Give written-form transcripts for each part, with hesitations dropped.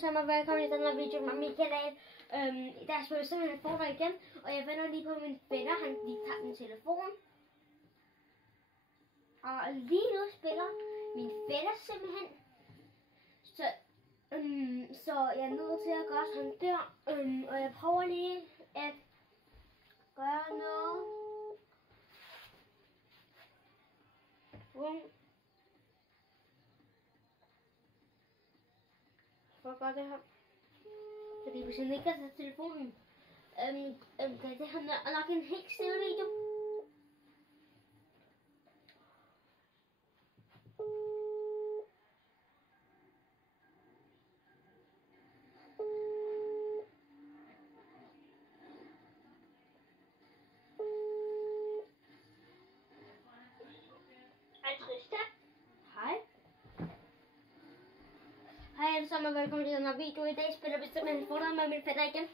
sammen og velkommen til den her video med min kanal. Der spiller simpelthen Fortnite igen, og jeg venter lige på min fætter, han lige tager min telefon. Og lige nu spiller min fætter simpelthen. Så jeg er nødt til at gøre sådan der, og jeg prøver lige at gøre noget. For at gøre det her. Fordi hvis jeg ikke kan tage telefonen, det her er nok en helt stille video. Hej alle sammen og velkommen til den her video. I dag spiller vi simpelthen Fortnite med min fætter igen.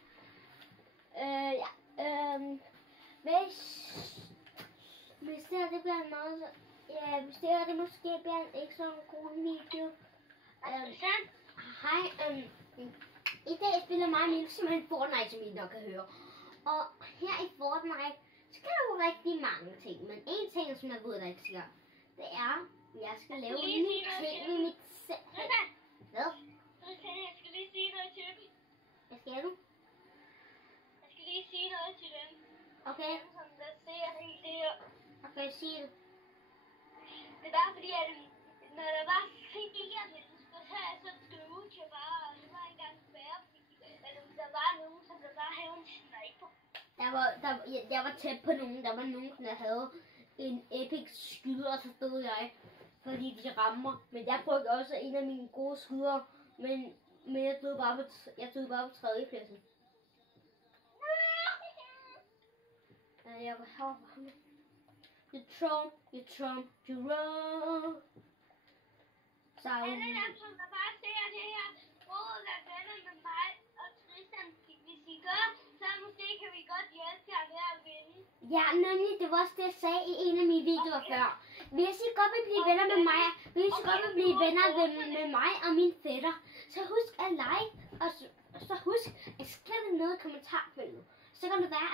Hvis det her det bliver en meget så... Ja, hvis det her det måske bliver en ikke så god video. Hej, i dag spiller mig og Mille simpelthen Fortnite, som I nok kan høre. Og her i Fortnite, så kan der jo rigtig mange ting. Men en ting, som jeg ved, der ikke sker, det er, at jeg skal lave en ny ting med mit selv. Hvad? Jeg skal lige sige noget til dem. Hvad skal du? Jeg skal lige sige noget til dem. Okay. Dem, som der ser helt det her. Okay, sig det. Det er bare fordi, at når der var 4 mennesker, så er jeg så skrive til bare, og så var jeg ikke engang færre, fordi der var nogen, som der bare havde en sniper. Jeg var tæt på nogen. Der var nogen, der havde en epic skyder, og så stod jeg. Fordi de rammer. Men jeg brugte også en af mine gode skyder. Men jeg stod bare på 3. pladsen. Jeg var her for ham. You run. Så alle dem, som der bare ser det her, prøver at være venner med mig og Tristan. Hvis I gør, så måske kan vi godt hjælpe jer med at vinde. Ja, nemlig, det var også det, jeg sagde i en af mine videoer før. Hvis I godt vil blive venner med mig, med mig og min fætter, så husk at like, og så husk at skrive noget i kommentarfeltet. Så kan det være,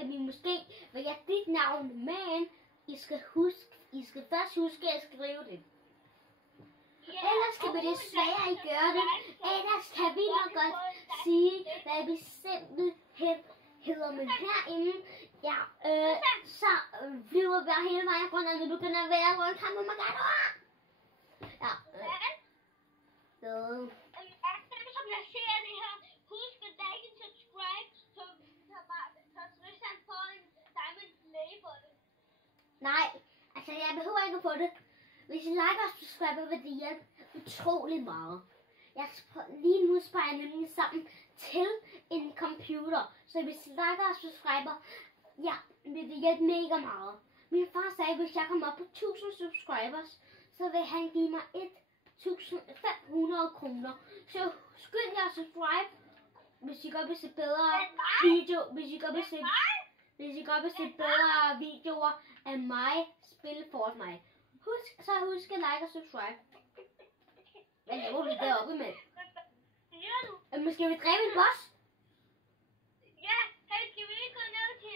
at vi måske vil have dit navn, men I skal først huske at skrive det. Ellers skal vi desværre ikke gøre det. Ellers kan vi nok godt sige, hvad vi simpelthen hedder, men herinde, ja, så flyver vi bare hele vejen rundt, og vi begynder at være rundt ham, og man kan ja, som jeg ser det her, husk at like and subscribe, så Tristan får en diamond label. Nej, altså jeg behøver ikke at få det. Hvis I liker og subscriber, vil det hjælpe utrolig meget. Lige nu sparer jeg nemlig sammen til en computer. Så hvis I liker og subscriber, ja, vil det hjælpe mega meget. Min far sagde, at hvis jeg kommer op på 1000 subscribers, så vil han give mig 1500 kroner. Så skynd jer at subscribe, hvis I godt vil se bedre video, hvis I godt vil se bedre videoer af mig spille Fortnite. Husk at like og subscribe. Hvad laver vi deroppe med? Men skal vi dræbe en boss? Ja, hey, skal vi ikke gå ned til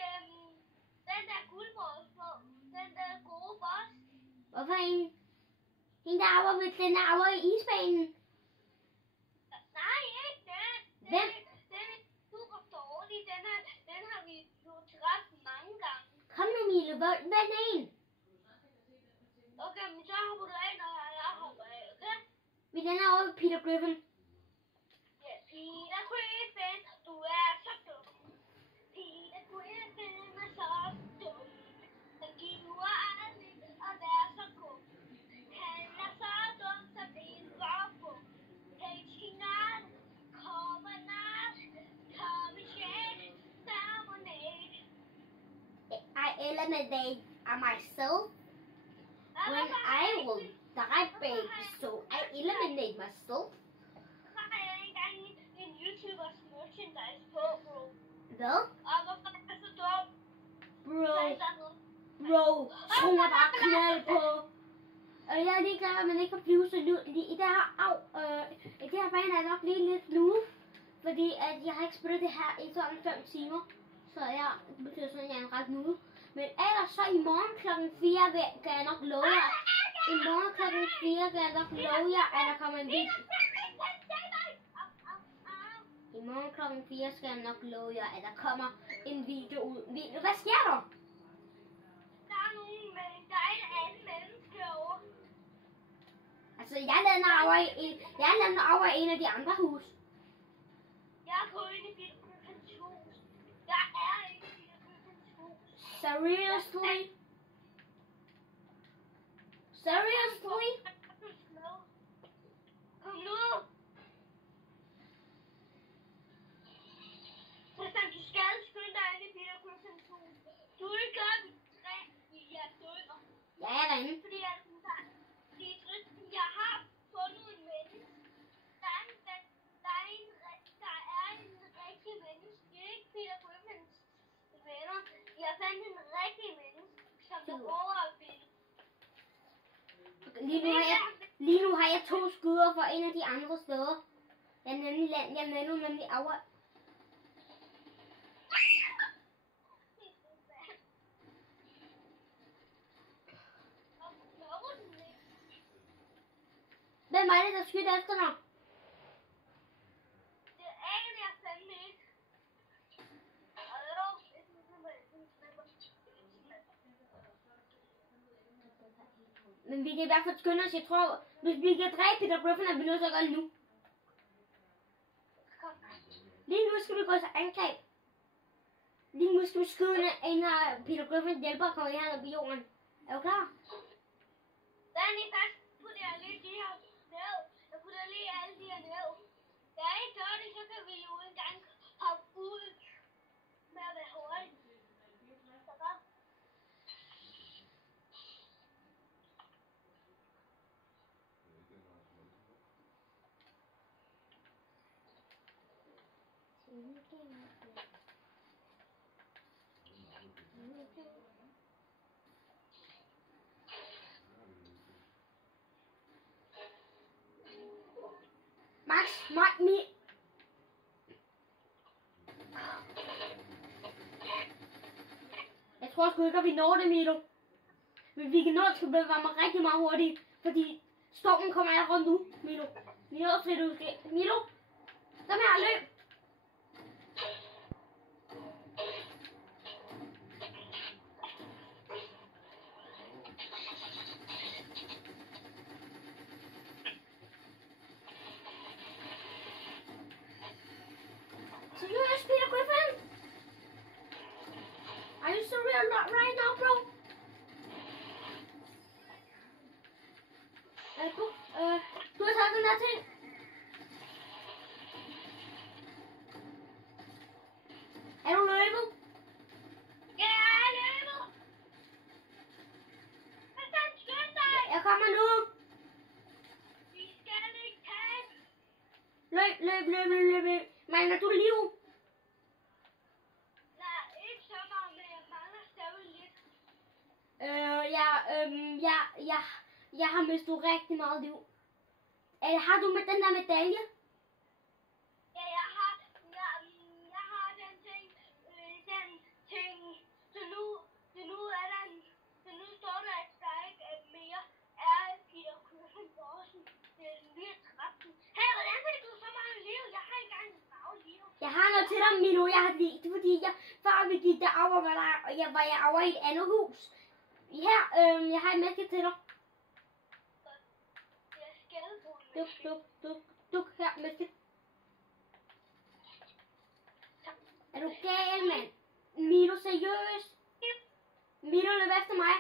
den der guldboss på? Den der gode boss? Hvorfor en? Den der arver i isbanen? Nej, ikke den. Hvem? Den er super dårlig. Den har vi jo dræbt mange gange. Kom nu, Mille. Hvad er en? Okay, men så hopper du af, når jeg hopper af, okay? Vi den er over Peter Griffin. Ja, Peter Griffin, du er så dum. Peter Griffin er så dum. Han giver aldrig at være så god. Han er så dum, så det er en robot. Hey, Tina, kom i shade, dominate. I eliminate myself. When I will die, baby, so I eliminate myself. Så har jeg engang en YouTubers merchandise på, bro. Hvad? Og hvorfor er jeg så dum? Bro, så må bare knald på. jeg er lige glad, at man ikke får flyve så i det her bane er nok lige lidt luge. Fordi at jeg har ikke spillet det her i sådan 5 timer. Så det betyder sådan, at jeg er en ret nude. Men ellers så i morgen klokken 4 kan jeg nok love jer. I morgen klokken 4 kan jeg nok love jer, at der kommer en video. I morgen klokken 4 skal jeg nok love jer, at der kommer en video ud. Hvad sker der? Der er en anden menneske over. Altså, jeg lander over i en af de andre hus. Jeg er gået ind i Peter Griffins hus. Jeg er ikke i Peter Griffins hus. Seriously? Seriously? Kom nu. Tristan, du skal skynde dig ind i Peter Griffins hus. Du er ikke godt i 3 i jeres døgner. Ja, jeg er derinde. Fordi Tristan, jeg har fundet en menneske. Der er en rigtig menneske. Det er ikke Peter Griffins venner. Jeg fandt en rigtig menneske, som var overopbildet. Lige nu har jeg 2 skudder for en af de andre steder. Jeg er nemlig over. Hvem er det, der skyder efter dig? Det aner jeg fandme ikke. Men vi kan i hvert fald skynde os. Jeg tror, hvis vi kan dræbe Peter Griffin, er vi nødt til at gøre det nu. Lige nu skal vi gå til angreb. Lige nu skal vi skyde en af Peter Griffins hjælpere kommer hernede på jorden. Er du klar? Danny, først putter jeg lige de her ned. Jeg putter lige alle de her ned. Da jeg ikke gør det, så kan vi jo engang hoppe ud med at være hurtigt. Så godt. Jeg tror sgu ikke, at vi når det, Milo. Men vi kan nå at bevæge mig rigtig meget hurtigt, fordi stormen kommer allerede nu, Milo. Vi er nødt til, at du skal... Milo, kom her, løb! Serious, Peter Griffin? Are you surreal right now, bro? Du har taget den der ting. Er du løbet? Ja, jeg er løbet. Tristan, skynd dig. Jeg kommer nu. Vi skal ikke tabe. Løb. Mangler du liv? Nej, ikke så meget, men jeg mangler stadig lidt. Jeg har mistet rigtig meget liv. Har du med den der medalje? Ja, jeg har den ting, så nu er der nu står der, at der ikke er mere er Peter Griffin Borsen. Det er lige 13. Hey, hvordan fik du så meget liv? Jeg har ikke engang meget liv. Jeg har noget til dig, Milo. Jeg har det, fordi før vi gik derover, var jeg over i et andet hus. Her, jeg har et mælke til dig. Duk, her, mælke. Er du gal, mand? Milo, seriøst? Milo, løb efter mig.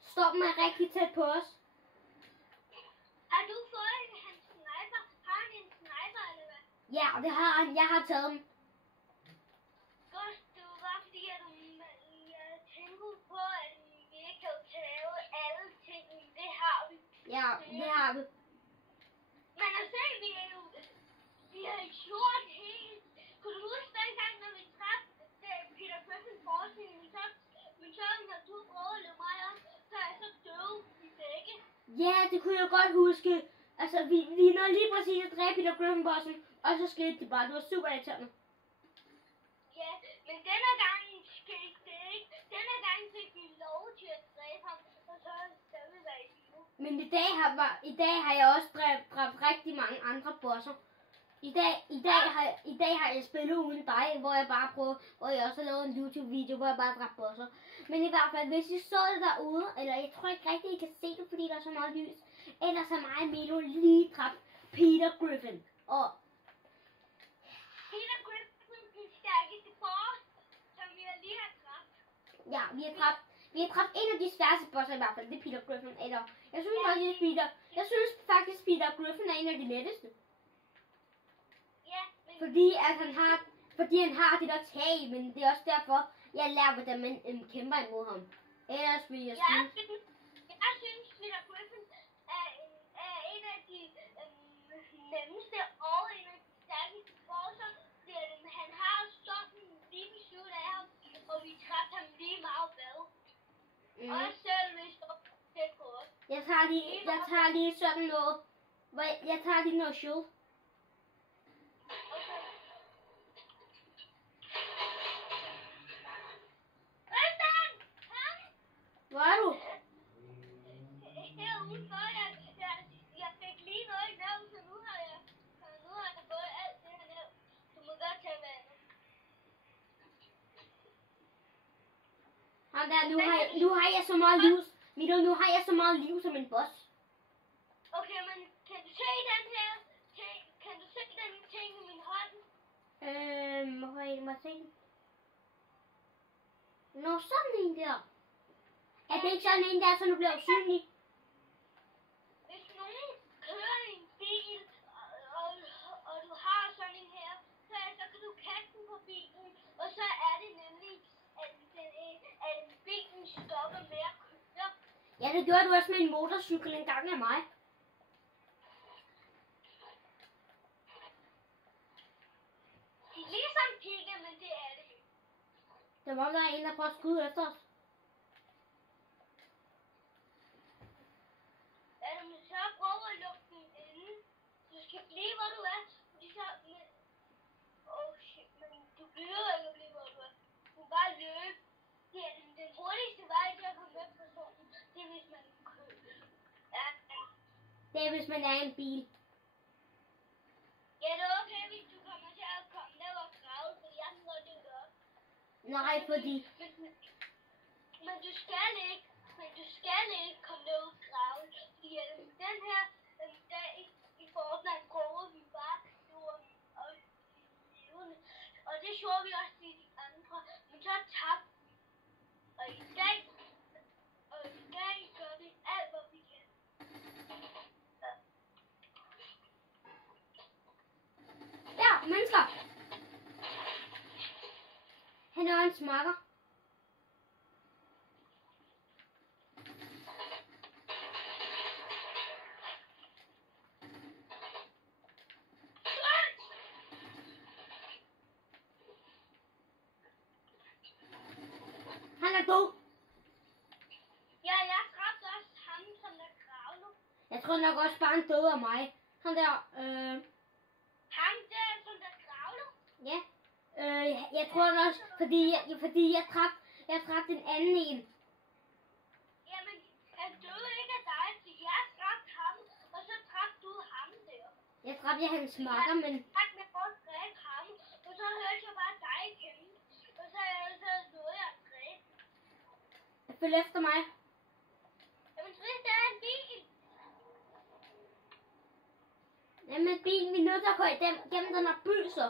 Stoppen er rigtig tæt på os. Har du fået hans sniper? Har han en sniper, eller hvad? Ja, det har han. Jeg har taget dem. Godt, det var bare fordi, at jeg tænkte på, at vi ikke kan tage alle ting. Det har vi. Ja, det har vi. Men altså, vi har gjort helt. Kunne du huske dengang, når vi træffede Peter Griffin Borsen, min søn har 2 brødre, mig også, så er jeg så død i begge. Ja, det kunne jeg godt huske. Altså, vi nåede lige præcis at dræbe Peter Griffin-bossen, og så skete det bare. Det var super irriterende. Ja, men denne gang skete det ikke. Denne gang fik vi lov til at dræbe ham, og så skal vi være i live. Men i dag har jeg også dræbt rigtig mange andre bosser. I dag har jeg spillet uden dig, hvor jeg også har lavet en YouTube-video, hvor jeg bare dræbt bosser. Men i hvert fald, hvis I så det derude, eller jeg tror ikke rigtigt, I kan se det, fordi der er så meget lys, ellers har mig og Milo lige dræbt Peter Griffin. Og Peter Griffin, den stærkeste boss, som vi lige har dræbt. ja, vi har dræbt en af de sværeste bosser i hvert fald, det er Peter Griffin. Eller, jeg synes faktisk Peter Griffin er en af de letteste. Ja, men Fordi han har det der tag, men det er også derfor, jeg lærer, hvordan man kæmper imod ham. Ellers vil jeg synes... Jeg synes, Peter Griffin er en af de nemmeste og en af de stærkeste bosser. Han har sådan lige ved siden af ham, og vi dræbte ham lige meget hvad. Også selv hvis det er godt. Jeg tager lige sådan noget... Jeg tager lige noget shield. Hvor er du? Her udenfor, jeg fik lige noget i nævn, så nu har jeg fået alt det her nævn. Du må godt tage vandet. Ham der, nu har jeg så meget liv. Milo, nu har jeg så meget liv som en boss. Okay, men kan du se den her ting? Kan du se den ting i min hånd? Må jeg se den? Nå, sådan en der. Er det ikke sådan en der, så du bliver usynlig? Hvis nogen kører i en bil, og du har sådan en her, så kan du kaste den på bilen, og så er det nemlig, at bilen stopper med at køre. Ja, det gjorde du også med en motorcykel en gang af mig. Det er ligesom pigge, men det er det ikke. Der var der en, der prøvede at skyde efter os. Så prøv at lukke den inde. Du skal blive, hvor du er. Shit, men du bliver ikke at blive, hvor du er. Du kan bare løbe. Den hurtigste vej til at komme med personen, det er hvis man køber. Ja. Det er hvis man er en bil. Ja, det er okay, hvis du kommer til at komme ned og grave, for jeg kan godt det gøre. Nej, fordi... Men du skal ikke komme ned og grave. Fordi den her dag i Fortnite prøver vi bare jorden og levende. Og det gjorde vi også til de andre. Men så tabte vi. Og i dag gør vi alt, hvad vi kan. Der, mennesker! Han er en smakker. Han er god. Ja, jeg dræbte også ham, som der gravede. Jeg tror nok også bare han døde af mig. Han der, Ham der, som der gravede? ja. Jeg tror også, fordi jeg dræbte en anden en. Jamen, han døde ikke af dig, så jeg dræbte ham, og så dræbte du ham der. Jeg dræbte hans makker, men... Jeg med at dræbe ham, og så hørte jeg bare dig kæmpe, og så nåede jeg at dræbe. Følg efter mig. Jamen, Trist, der er en bil. Jamen, bilen, vi er nødt til at gå gennem den her by, så.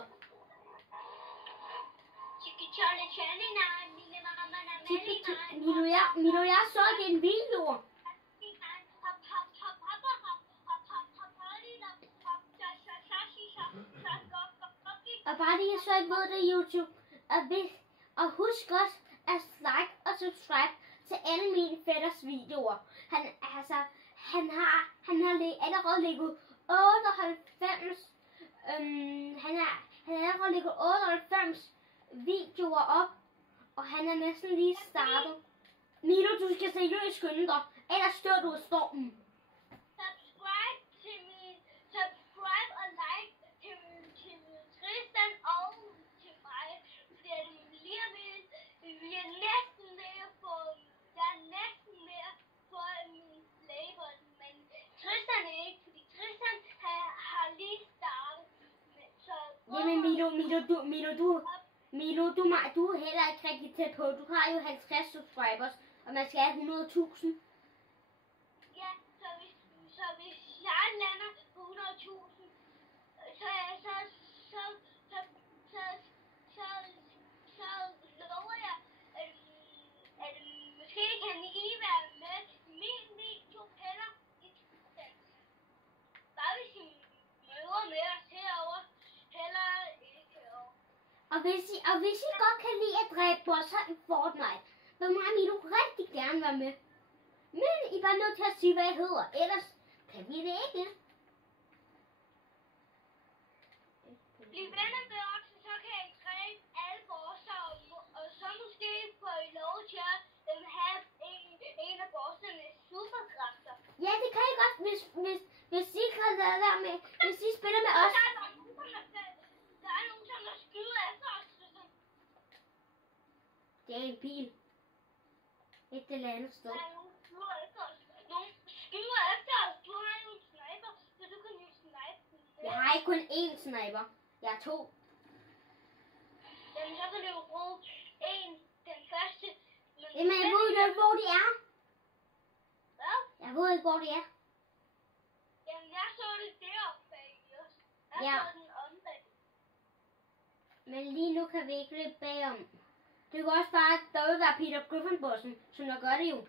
Milo, jeg så ikke en video. Og bare lige så I ved det, YouTube. Og husk også at like og subscribe til alle mine fætters videoer. Han har allerede lægget 98 han har allerede lægget 98 videoer op, og han er næsten lige startet. Milo, du skal seriøst skynde dig, ellers dør du af stormen. Milo, du er heller ikke rigtig tæt på. Du har jo 50 subscribers, og man skal have 100.000. Ja, så hvis jeg lander på 100.000, så lover jeg, at måske kan I være med i min video heller i bare hvis I møder med os herovre, heller ikke herovre. Og hvis I godt kan lide at dræbe bosser i Fortnite, så må Milo rigtig gerne være med. Men I er bare nødt til at sige, hvad I hedder, ellers kan vi det ikke. Bliv venner med os, så kan I dræbe alle bosser, og så måske får I lov til at have en af bosserne superkræfter. Ja, det kan I godt, hvis I kan lade være med, hvis I spiller med os. Der er nogen, der skyder efter os. Det er en bil. Et eller andet sted. Der er nogen, der skyder efter os. Nogen skyder efter os. Du har jo en sniper, så du kan jo snipe. Jeg har ikke kun én sniper. Jeg har 2. Jamen, så kan du jo bruge den første. Jamen, jeg ved ikke, hvor de er. Hvad? Jeg ved ikke, hvor de er. Jamen, jeg så det deroppe bag os. Jeg Ja. så den om bag. Men lige nu kan vi ikke løbe bagom. Det kan også bare dog være Peter Griffin-bossen, som der gør det jo.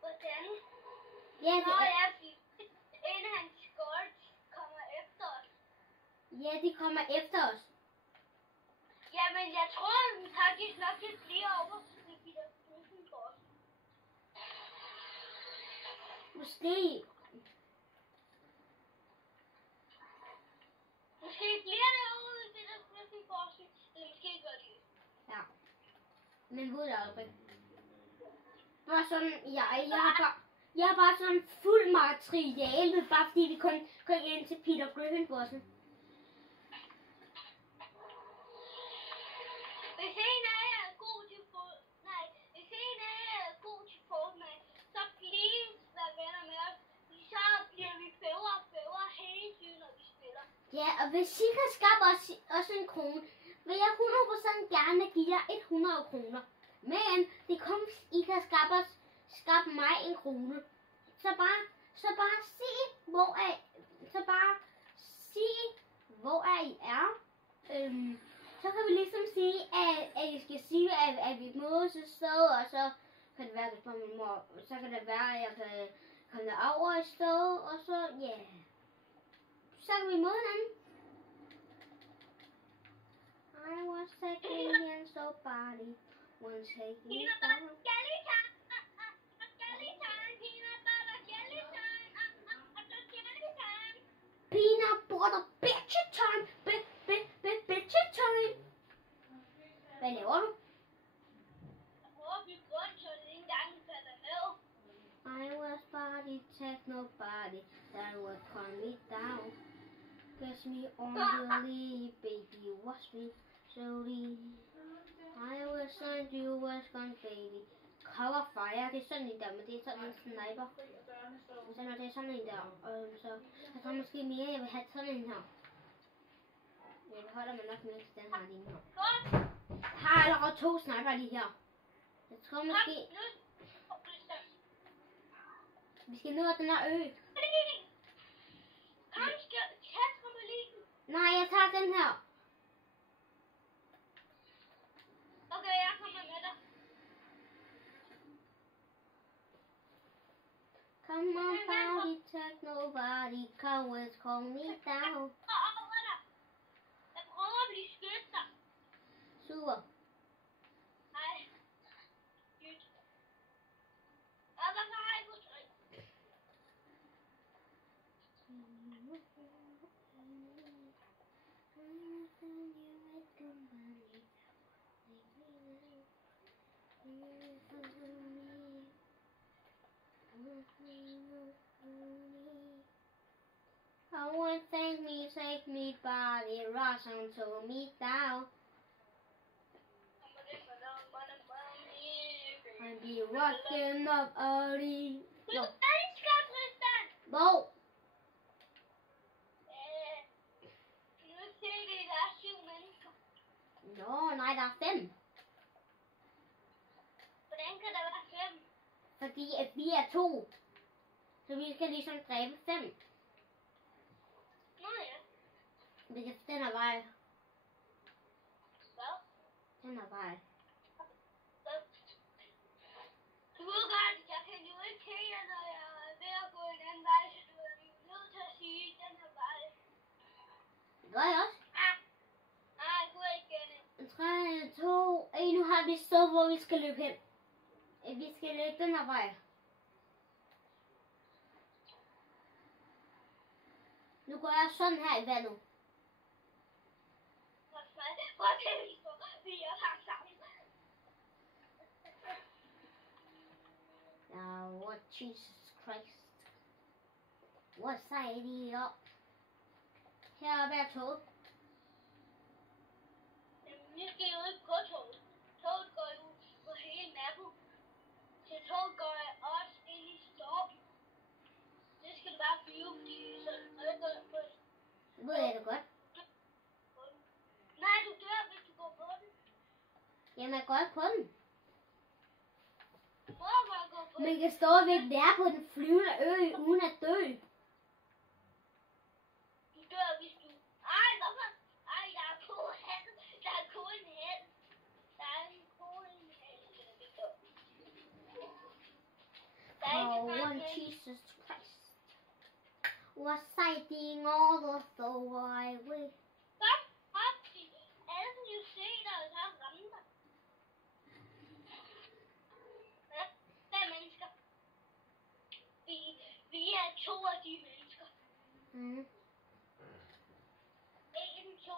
Hvordan? Ja, Nå, ja, en af hans skorts kommer efter os. ja, de kommer efter os. Jamen, jeg tror faktisk nok, det bliver over til Peter Griffin-bossen. Måske. Måske bliver det over til Peter Griffin-bossen, eller måske gør det ikke. Ja. Men ved det aldrig. Bare sådan, jeg er bare sådan fuld materiale, bare fordi vi kun går ind til Peter Griffin-bossen. Hvis en af jer er god til Fortnite, så please vær venner med os. Så bliver vi bedre og bedre hele tiden, når vi spiller. Ja, og hvis I kan skaffe os en krone, vil jeg 100% gerne give jer 100 kroner. Men det kommer, hvis I kan skaffe mig en krone. Så bare sig, hvor I er. Så kan vi ligesom sige, at I skal sige, at vi mødes et sted, og så kan det være, så kan det være, at jeg kan komme over et sted, og så, ja. Yeah. Så kan vi møde hinanden. I was taking in so body, one taking me Peanut down. butter jelly time, jelly time, peanut butter jelly time, jelly time. Peanut butter bitch time, bitch time. Hvad laver du? Jeg prøver at bygge rundt, så det ikke engang falder ned. I was body, take nobody, that would calm me down. Kiss me on the lip, baby, wash me slowly. I was on you was gone, baby. Cover fire, det er sådan en der, men det er sådan en sniper. Så når det er sådan en der, så jeg tror måske mere, jeg vil have sådan en her. Jeg beholder mig nok mere til den her lige her. Godt. Jeg har allerede 2 sniper lige her. Jeg tror måske, vi skal nå den her ø. Kom, skal tage trampolinen. Nej, jeg tager den her. Okay, jeg kommer med dig. Come on, body, take nobody, come with, calm me down. Jeg prøver at blive skudt dig. Super. Nej. Godt. Og hvorfor har jeg fået tryk? I want thank me, take me body, rush onto me down. I be rocking up early. Du elsker Tristan! Hvor? Nu nej, der er 5. Hvordan kan der være 5? Fordi at vi er 2. Så vi skal ligesom dræbe 5. Nå ja. Den er vej. Hvad? Den er vej. Du ved godt, jeg kan jo ikke se jer, når jeg er ved at gå en anden vej, så du er jo nødt til at sige, den her vej. Det gør jeg også. Nej, du er ikke igen. 3, 2, 1. Nu har vi et sted, hvor vi skal løbe hen. Vi skal løbe den her vej. Nu går jeg sådan her i vandet. Hvor kan vi stå? Vi er her sammen. Ja, what Jesus Christ. Hvor sejt I op. Heroppe er toget. Vi skal jo ikke på toget. Toget går jo på hele natten. Så toget går også ind i storm. Det skal du bare flyve, fordi så er det godt på. Det ved jeg da godt. Nej, du dør, hvis du går på den. Jamen, jeg går ikke på den. Prøv bare at gå på den. Man kan stadigvæk være på den flyvende ø, uden at dø. Du dør, hvis du... Ej, hvorfor? Ej, der er kun en hel. Der er kun en hel. Der er kun en hel. Oh, Jesus Christ. Was sighting all of the highway. Stop, hop, alle kan jo se dig, og så ramme dig. Ja, 5 mennesker. Vi er 2 af de mennesker. Mm. 1, 2.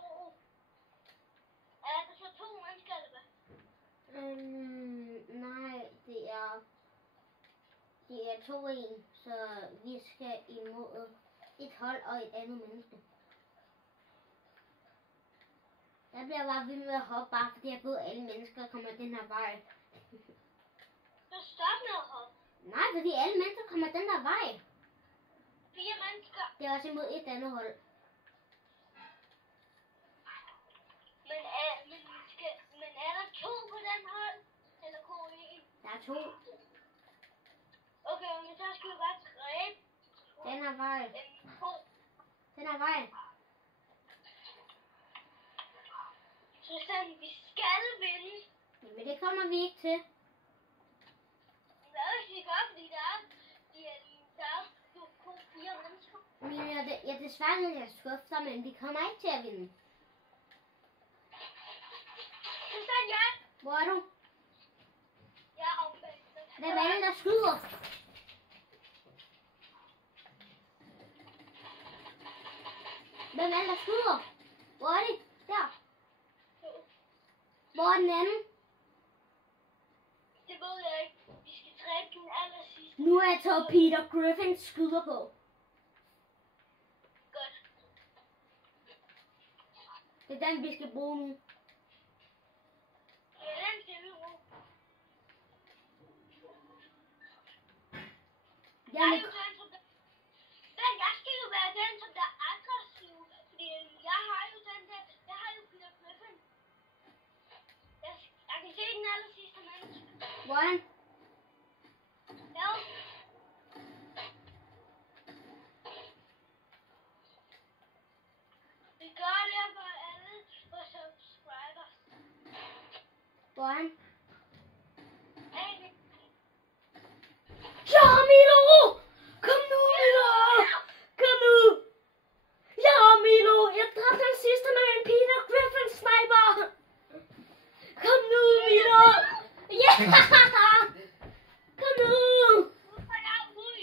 Er der så 2 mennesker, eller hvad? Nej, det er 2-1, så vi skal imod et hold og et andet menneske. Jeg bliver bare ved med at hoppe, bare fordi jeg ved, at alle mennesker kommer den her vej. Så stop med at hoppe. Nej, fordi alle mennesker kommer den der vej. 4 mennesker. Det er også imod et andet hold. Men er der 2 på den hold? Eller kun 1? Der er 2. Okay, men så skal vi bare dræbe. Den her vej. Den her vej. Susanne, vi skal vinde. Men det kommer vi ikke til. Det er jo ikke godt, fordi der er kun 4 mennesker. Men jeg desværre nødt til at skuffe dig, men vi kommer ikke til at vinde. Susanne, ja. Hvor er du? Jeg er omvendt. Hvem er det, der skyder? Hvem er det, der skyder? Hvor er det? Der. Hvor er den anden? Det ved jeg ikke. Vi skal dræbe den aller sidste. Nu er jeg taget Peter Griffin skyder på. Godt. Det er den, vi skal bruge nu. Ja, den skal vi bruge. Jeg skal jo være den, som der er aggressiv. Fordi jeg har jo Peter Griffin. Jeg kan se den aller sidste menneske. Hvor er han? Ja. Vi gør det for alle vores subscribers. Hvor er han? Hey, Ja, Milo! Kom nu, Milo! Kom nu! Ja, Milo! Jeg dræbte den sidste med en Peter Griffin sniper! Kom nu, Milo! Ja! Kom nu!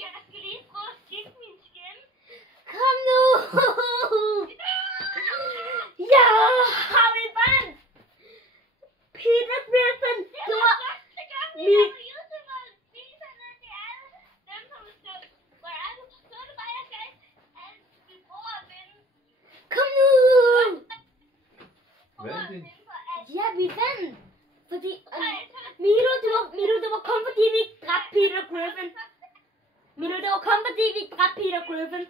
jeg skal lige prøve at stikke min skin. Kom nu! Ja! Har vi vand? Peter Griffin! Du har... Kom nu! Vandt. Ja, vi vandt! Fordi... Milo, det var kun fordi vi ikke dræbte Peter Griffin. Milo, det var kun fordi vi ikke dræbte Peter Griffin.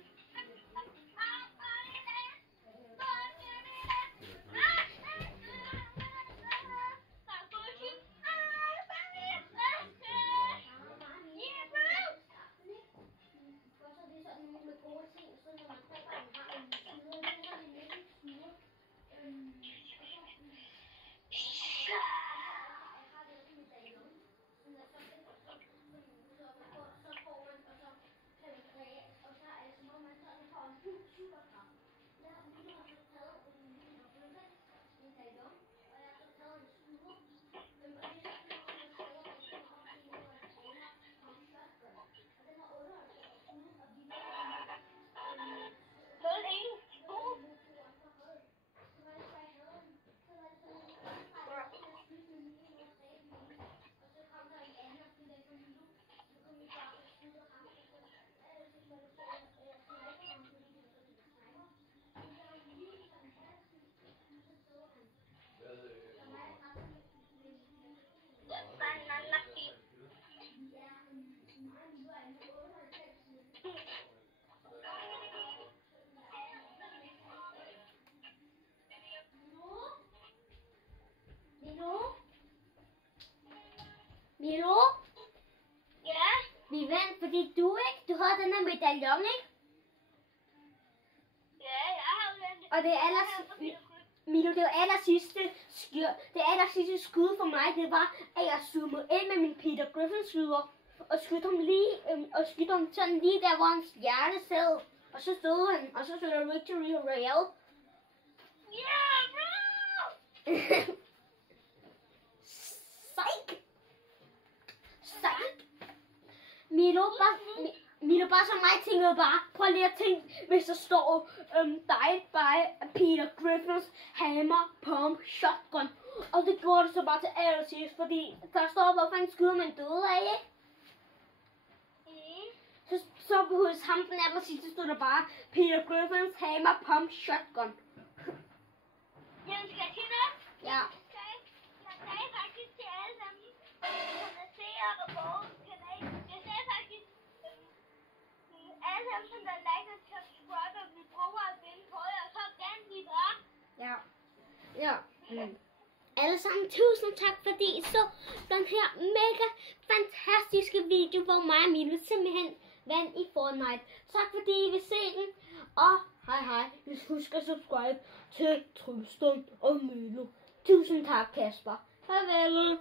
medaljon, ikke? Ja, jeg har jo den. Og det Milo, det aller sidste skud for mig, det var, at jeg zoomede ind med min Peter Griffin skyder, og skød ham sådan lige der, hvor hans hjerte sad. Og så stod han, og så stod der Victory Royale. Yeah, bro! Psych! Milo, bare som mig tænkede bare, prøv lige at tænke, hvis der står died by Peter Griffins hammer, pump, shotgun. Og det gjorde det så bare til allersidst, fordi der står, hvorfor en skyder man døde af, ikke? Så hos ham den allersidste stod der bare, Peter Griffins hammer, pump, shotgun. Jamen, skal jeg sige noget? Ja. Jeg sagde faktisk til alle sammen, som der ser og vores kanal. Jeg sagde faktisk, alle sammen, som der like og subscribe, og vi prøver at vinde på det, og så gerne blive bra. Ja. Alle sammen, tusind tak, fordi I så den her mega fantastiske video, hvor mig og Milo simpelthen vandt i Fortnite. Tak fordi I vil se den, og hej. Husk at subscribe til Trøsten og Milo. Tusind tak, Kasper. Farvel.